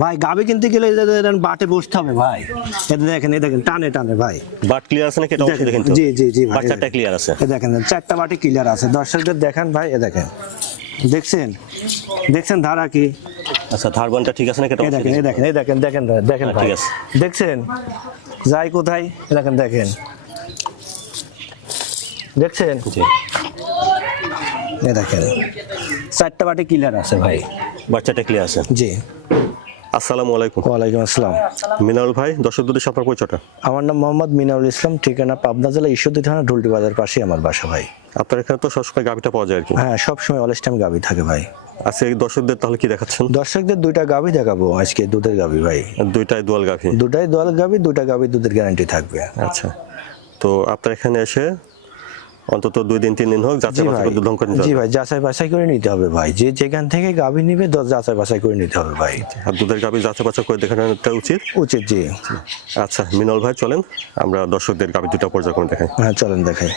ভাই গাবি কিনতে গেলে বাটে বসতে হবে ভাই। এটা দেখেন এই দেখেন টানে টানে ভাই। বাট ক্লিয়ার আছে নাকি? এটা অবশ্যই দেখেন জি জি জি ভাই বাচ্চাটা ক্লিয়ার আছে। এ দেখেন চারটা বাটি ক্লিয়ার আছে। দর্শকদের দেখেন ভাই এ দেখেন। দেখছেন? দেখছেন ধারা কি? আচ্ছা ধারবানটা ঠিক আছে নাকি? এটা দেখেন এই দেখেন এই দেখেন দেখেন দেখেন হ্যাঁ, ঠিক আছে। দেখছেন? যাই কোথায় দেখেন দেখেন। দেখছেন? জি। এই দেখেন। চারটা বাটি ক্লিয়ার আছে ভাই। বাচ্চাটা ক্লিয়ার আছে। জি। আসসালামু আলাইকুম। ওয়ালাইকুম আসসালাম। মিনারুল ভাই দর্শক দুটি আপনার পরিচয়টা? আমার নাম মোহাম্মদ মিনাউল ইসলাম ঠিকানা পাবনা জেলা ঈশ্বরদী থানা ঢুলটি বাজার পাশে আমার বাসা ভাই। আপনার এখানে তো সবসময় গাভিটা পাওয়া যায় আর কি। হ্যাঁ সবসময় অলেস টাইম গাবি থাকে ভাই। আজকে দর্শকদের তাহলে কি দেখাচ্ছেন? দর্শকদের দুইটা গাবি দেখাবো আজকে দুধের গাবি ভাই। দুইটাই দোয়াল গাভি। দুটাই দোয়াল গাবি দুটা গাবি দুধের গ্যারান্টি থাকবে। আচ্ছা। তো আপনার এখানে এসে অন্তত দুই দিন তিন দিন হোক ভাই। দুধ করে নিতে জি ভাই যাচাই বাছাই করে নিতে হবে ভাই। যে যেখান থেকে গাবি নিবে যাচাই বাছাই করে নিতে হবে ভাই। আর দুধের গাভি যাচাই বাচ্চা করে দেখানোটা উচিত? উচিত জি। আচ্ছা মিনল ভাই চলেন। আমরা দর্শকদের গাভি দুটা পর্যায়ক্রমে দেখাই। হ্যাঁ চলেন দেখাই।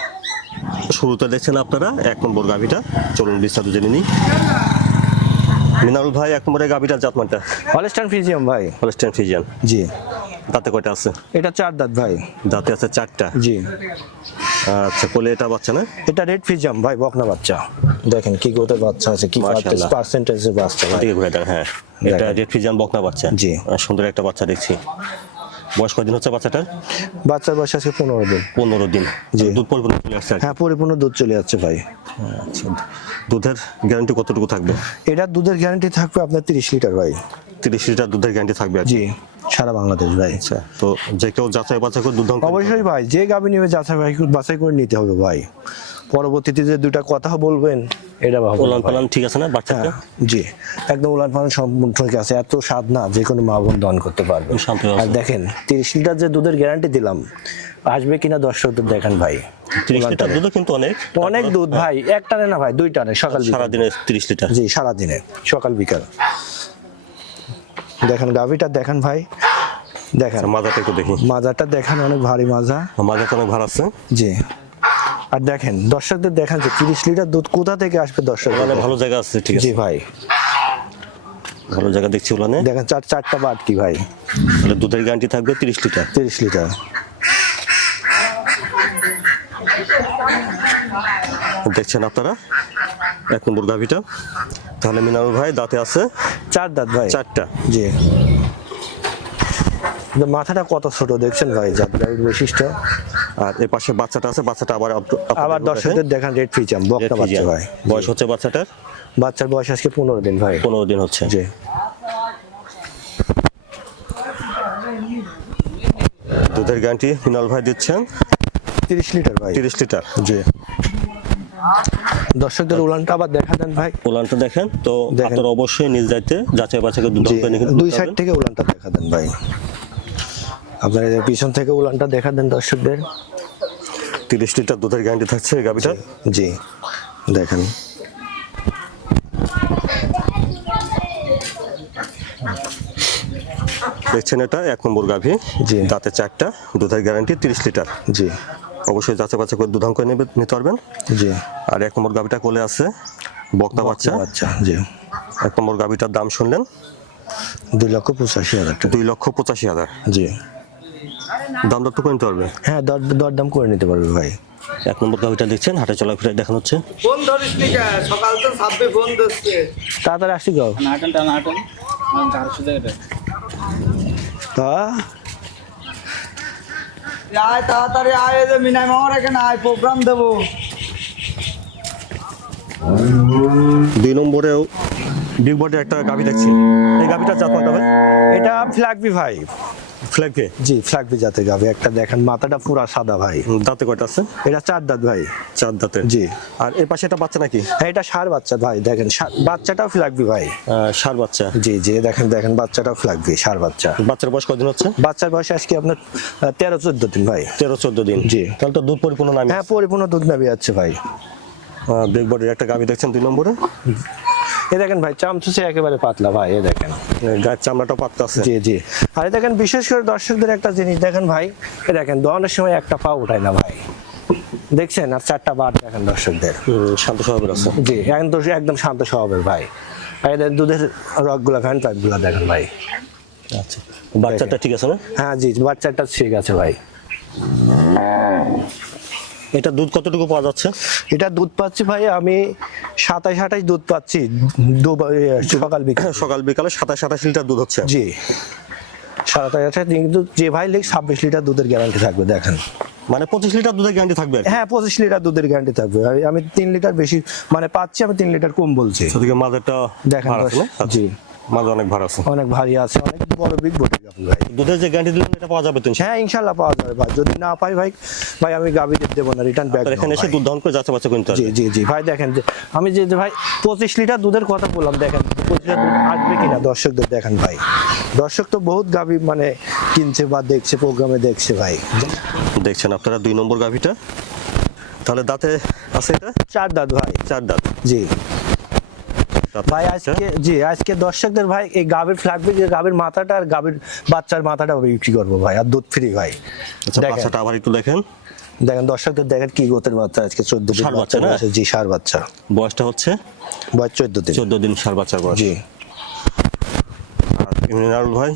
শুরুতে দেখছেন আপনারা এক নম্বর গাভিটা। চলুন বিস্তারিত জেনে নিই। মিনারুল ভাই এক নম্বরের গাভিটার জাতমানটা? হলস্টান ফিজিয়াম ভাই। হলস্টেন ফিজিয়ান জি। দাঁতে কয়টা আছে? এটা চার দাঁত ভাই। দাঁতে আছে চারটা। জি। আচ্ছা কোলে এটা বাচ্চা না? এটা রেড ফিজাম ভাই বকনা বাচ্চা। দেখেন কি গোটা বাচ্চা আছে কি। পার্সেন্টেজের বাচ্চা ভাই। ঘুরে দাঁড়া হ্যাঁ। এটা রেড ফিজাম বকনা বাচ্চা। জি। সুন্দর একটা বাচ্চা দেখছি। বয়স কয়দিন হচ্ছে বাচ্চাটার? বাচ্চার বয়স আজকে পনেরো দিন। পনেরো দিন। জি। দুধ পরিপূর্ণ চলে আসছে হ্যাঁ পরিপূর্ণ দুধ চলে যাচ্ছে ভাই। আচ্ছা দুধের গ্যারান্টি কতটুকু থাকবে? এটা দুধের গ্যারান্টি থাকবে আপনার তিরিশ লিটার ভাই। তিরিশ লিটার দুধের গ্যারান্টি থাকবে জি সারা বাংলাদেশ ভাই। আচ্ছা তো যে কেউ যাচাই বাছাই করে দুধ অবশ্যই ভাই যে গাবি নেবে যাচাই ভাই বাছাই করে নিতে হবে ভাই। পরবর্তীতে যে দুটা কথা বলবেন এটা ভাবুন ওলান ভাই। পালান ঠিক আছে না বাচ্চাটা হ্যাঁ, জি। একদম উলান পালান সম্পূর্ণ ঠিক আছে। এত স্বাদ না যে কোনো মা বোন দহন করতে পারবে। আর দেখেন তিরিশ লিটার যে দুধের গ্যারান্টি দিলাম আসবে কিনা দর্শকদের দেখেন ভাই। তিরিশ উলান লিটার। দুধও কিন্তু অনেক। অনেক দুধ ভাই এক টানে না ভাই দুই টানে সকাল। সারাদিনে তিরিশ লিটার। জি সারা দিনে সকাল বিকাল। দেখেন গাভিটা দেখেন ভাই। দেখেন আচ্ছা, মাজাটা একটু দেখি। মাজাটা দেখেন অনেক ভারী মাজা। মাজাটা অনেক ভালো আছে। জি। আর দেখেন দর্শকদের দেখান যে তিরিশ লিটার দুধ কোথা থেকে আসবে দর্শক ভালো জায়গা আছে ঠিক আছে। জি ভাই। ভালো জায়গা দেখছি ওখানে। দেখেন চার চারটা বাট কি ভাই? তাহলে দুধের গ্যারান্টি থাকবে তিরিশ লিটার। তিরিশ লিটার। দেখছেন আপনারা? এক নম্বর গাভিটা। তাহলে মিনারুল ভাই দাঁতে আছে চার দাঁত ভাই। চারটা। জি। মাথাটা কত ছোট দেখছেন ভাই? জাত গাড়ির বৈশিষ্ট্য। আর এর পাশে বাচ্চাটা আছে বাচ্চাটা আবার আবার দর্শকদের দেখেন রেড Red বকটা বাচ্চা ভাই। বয়স হচ্ছে বাচ্চাটার? বাচ্চার বয়স আজকে পনেরো দিন ভাই। পনেরো দিন হচ্ছে। জি। দুধের গ্যারান্টি মিনারুল ভাই দিচ্ছেন? তিরিশ লিটার ভাই। তিরিশ লিটার। জি। দর্শকদের উলানটা আবার দেখা দেন ভাই। উলানটা দেখেন। তো। আপনারা অবশ্যই নিজ দায়িত্বে যাচাই বাছাই দুধ দুই সাইড থেকে উলানটা দেখা দেন ভাই। আপনার পিছন থেকে উলানটা দেখা দেন দর্শকদের। তিরিশ লিটার দুধের গ্যারান্টি থাকছে গাভিটা? জি দেখেন। দেখছেন এটা? এক নম্বর গাভি। জি। দাঁতে চারটা দুধের গ্যারান্টি তিরিশ লিটার। জি। অবশ্যই যাচাই বাছাই করে দুধান করে নেবে নিতে পারবেন? জি। আর এক নম্বর গাভিটা কোলে আছে বক্তা বাচ্চা। আচ্ছা জি। এক নম্বর গাভিটার দাম শুনলেন? দুই লক্ষ পঁচাশি হাজার দুই লক্ষ পঁচাশি হাজার। জি। দাম দর তো করে নিতে পারবে? হ্যাঁ দর দরদাম করে নিতে পারবে ভাই। এক নম্বর গাভিটা দেখছেন হাটে চলাফেরা দেখানো হচ্ছে। ফোন ধরিস নি কে? সকাল তো ফোন ধরছে তাড়াতাড়ি আসি গাও নাটন টা নাটন চারশো তা? আয় তাড়াতাড়ি আয় যে মিনাই মামার এখানে আয় প্রোগ্রাম দেবো। দুই নম্বরেও বিগ একটা গাভি দেখছি। এই জাত মানটা ভাই এটা ফ্ল্যাগবি ভাই। ফ্ল্যাগকে জি ফ্ল্যাগবি জাতের গাবে একটা দেখেন মাথাটা পুরা সাদা ভাই। দাঁতে কয়টা আছে? এটা চার দাঁত ভাই। চার দাঁতের জি। আর এর পাশে একটা বাচ্চা নাকি? হ্যাঁ এটা সার বাচ্চা ভাই দেখেন। বাচ্চাটাও ফ্ল্যাগবি ভাই। ষাঁড় বাচ্চা? জি জি দেখেন দেখেন বাচ্চাটাও ফ্ল্যাগবি সার বাচ্চা। বাচ্চার বয়স কদিন হচ্ছে? বাচ্চার বয়স আজকে আপনার তেরো চোদ্দ দিন ভাই। তেরো চোদ্দ দিন। জি। তাহলে তো দুধ পরিপূর্ণ নামে হ্যাঁ পরিপূর্ণ দুধ নাবি যাচ্ছে ভাই। বিগ বডির একটা গাভি দেখছেন দুই নম্বরে? এ দেখেন ভাই চামচুসে একেবারে পাতলা ভাই এ দেখেন। গায়ের চামড়াটা পাততে আছে। জি জি। আর এ দেখেন বিশেষ করে দর্শকদের একটা জিনিস দেখেন ভাই এ দেখেন দহনের সময় একটা পা উঠায় না ভাই। দেখছেন? আর চারটা বার দেখেন দর্শকদের। শান্ত স্বভাবের আছে। জি একদম একদম শান্ত স্বভাবের ভাই। আর এদের দুধের রকগুলো খান পাইপগুলো দেখেন ভাই। আচ্ছা। বাচ্চাটা ঠিক আছে না? হ্যাঁ জি বাচ্চাটা ঠিক আছে ভাই। এটা দুধ কতটুকু পাওয়া যাচ্ছে? এটা দুধ পাচ্ছি ভাই আমি সাতাশ আঠাশ দুধ পাচ্ছি সকাল বিকাল। সকাল বিকালে সাতাশ আঠাশ লিটার দুধ হচ্ছে। জি। সাতাশ আঠাশ কিন্তু যে ভাই লিখ ছাব্বিশ লিটার দুধের গ্যারান্টি থাকবে দেখেন। মানে পঁচিশ লিটার দুধের গ্যারান্টি থাকবে হ্যাঁ পঁচিশ লিটার দুধের গ্যারান্টি থাকবে। আমি- আমি তিন লিটার বেশি মানে পাচ্ছি আমি তিন লিটার কম বলছি। মাঝেরটা দেখেন জি। অনেক ভার আছে। অনেক ভারী আছে অনেক বড় বিগ বটি গাভি ভাই। দুধের যে গ্যারান্টি দিলেন এটা পাওয়া যাবে তো হ্যাঁ পাওয়া যাবে ভাই। যদি না পাই ভাই ভাই আমি গাভি দেবো না রিটার্ন ব্যাক আপনার এখানে এসে দুধ দহন করে যাচ্ছে বাচ্চা কিনতে জি জি জি। ভাই দেখেন আমি যে ভাই পঁচিশ লিটার দুধের কথা বললাম দেখেন পঁচিশ লিটার দুধ আসবে কিনা দর্শকদের দেখেন ভাই। দর্শক তো বহুত গাভি মানে কিনছে বা দেখছে প্রোগ্রামে দেখছে ভাই। দেখছেন আপনারা দুই নম্বর গাভিটা? তাহলে দাঁতে আছে এটা? চার দাঁত ভাই। চার দাঁত। জি। ভাই আজকে জি আজকে দর্শকদের ভাই এই গাভীর ফ্ল্যাগবে যে গাভীর মাথাটা আর গাভীর বাচ্চার মাথাটা বিক্রি করব ভাই আর দুধ ফ্রি ভাই। আচ্ছা বাচ্চাটা আবার একটু দেখেন। দেখেন দর্শকদের দেখেন কি গোতের বাচ্চা আজকে চোদ্দ দিন বাচ্চা? জি সার বাচ্চা। বয়সটা হচ্ছে? বয়স চোদ্দ দিন। চোদ্দ দিন সার বাচ্চার বয়স। জি। ইমরানুল ভাই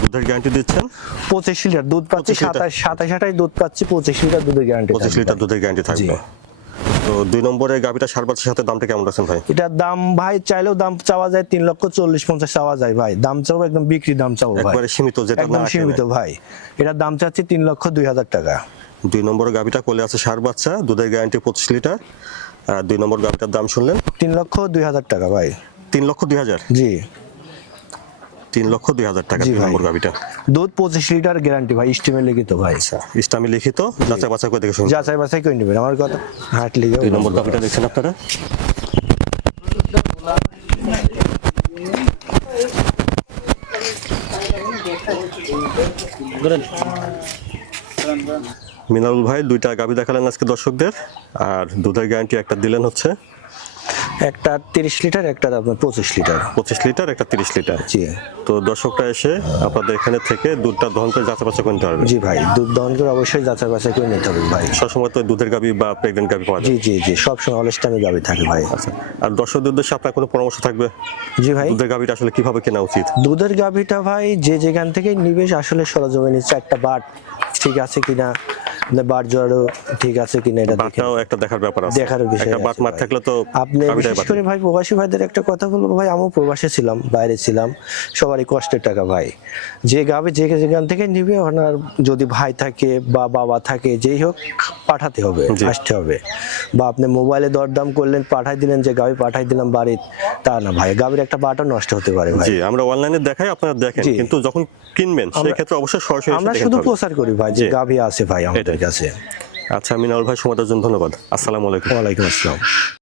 দুধের গ্যারান্টি দিচ্ছেন? পঁচিশ লিটার দুধ পাচ্ছি 25 লিটার। সাতাশ সাতাশ আঠাশ দুধ পাচ্ছি পঁচিশ লিটার দুধের গ্যারান্টি পঁচিশ লিটার দুধের গ্যারান্টি থাকবে। তো দুই নম্বরে গাভিটা সার বাচ্চার সাথে দামটা কেমন আছেন ভাই? এটার দাম ভাই চাইলেও দাম চাওয়া যায় তিন লক্ষ চল্লিশ পঞ্চাশ চাওয়া যায় ভাই। দাম চাবো একদম বিক্রি দাম ভাই। একবারে সীমিত যেটা একদম সীমিত ভাই। এটার দাম চাচ্ছি তিন লক্ষ দুই হাজার টাকা। দুই নম্বর গাভিটা কোলে আছে সার বাচ্চা দুধের গ্যারান্টি পঁচিশ লিটার। আর দুই নম্বর গাভিটার দাম শুনলেন? তিন লক্ষ দুই হাজার টাকা ভাই। তিন লক্ষ দুই হাজার। জি। তিন লক্ষ দুই হাজার টাকা জি নম্বর গাভিটা। দুধ পঁচিশ লিটার গ্যারান্টি ভাই স্টিমে লিখিত ভাই। আচ্ছা লিখিত যাচাই বাচ্চা করে দেখে শুনুন। যাচাই বাছাই করে নেবেন আমার কথা হাট লিগে দুই নম্বর গাভিটা দেখছেন আপনারা? মিনারুল ভাই দুইটা গাভি দেখালেন আজকে দর্শকদের আর দুধের গ্যারান্টি একটা দিলেন হচ্ছে একটা তিরিশ লিটার একটা আপনার পঁচিশ লিটার। পঁচিশ লিটার একটা তিরিশ লিটার। জি। তো দর্শকরা এসে আপনাদের এখানে থেকে দুধটা দহন করে যাচাই বাচ্চা করতে পারবে। জি ভাই দুধ দহন করে অবশ্যই যাচাই বাছাই করে নিতে হবে ভাই। সবসময় তো দুধের গাভি বা প্রেগনেন্ট গাভি পাওয়া জি যায়। জি জি সবসময় অলস টাইমে গাবি থাকে ভাই। আর দর্শকদের উদ্দেশ্যে আপনার কোনো পরামর্শ থাকবে? জি ভাই। দুধের গাভিটা আসলে কীভাবে কেনা উচিত? দুধের গাভিটা ভাই যে যেখান থেকে নিবেশ আসলে সরজমে নিচ্ছে একটা বাট ঠিক আছে কিনা বাট জোয়ারও ঠিক আছে কিনা এটা বাটটাও একটা দেখার ব্যাপার আছে। দেখার বিষয় একটা বাট মার থাকলে তো আপনি বিশেষ করে ভাই প্রবাসী ভাইদের একটা কথা বলব ভাই আমিও প্রবাসে ছিলাম বাইরে ছিলাম সবারই কষ্টের টাকা ভাই। যে গাবে যে যেখান থেকে নিবে ওনার যদি ভাই থাকে বা বাবা থাকে যেই হোক পাঠাতে হবে আসতে হবে। বা আপনি মোবাইলে দরদাম করলেন পাঠাই দিলেন যে গাবি পাঠাই দিলাম বাড়িতে তা না ভাই গাবির একটা বাটা নষ্ট হতে পারে ভাই। জি আমরা অনলাইনে দেখাই আপনারা দেখেন কিন্তু যখন কিনবেন সেই ক্ষেত্রে অবশ্যই সরাসরি আমরা শুধু প্রচার করি ভাই যে। গাভি আছে ভাই আমাদের। কাছে। আচ্ছা মিনারুল ভাই সময়টার জন্য ধন্যবাদ। আসসালামু আলাইকুম। ওয়ালাইকুম আসসালাম।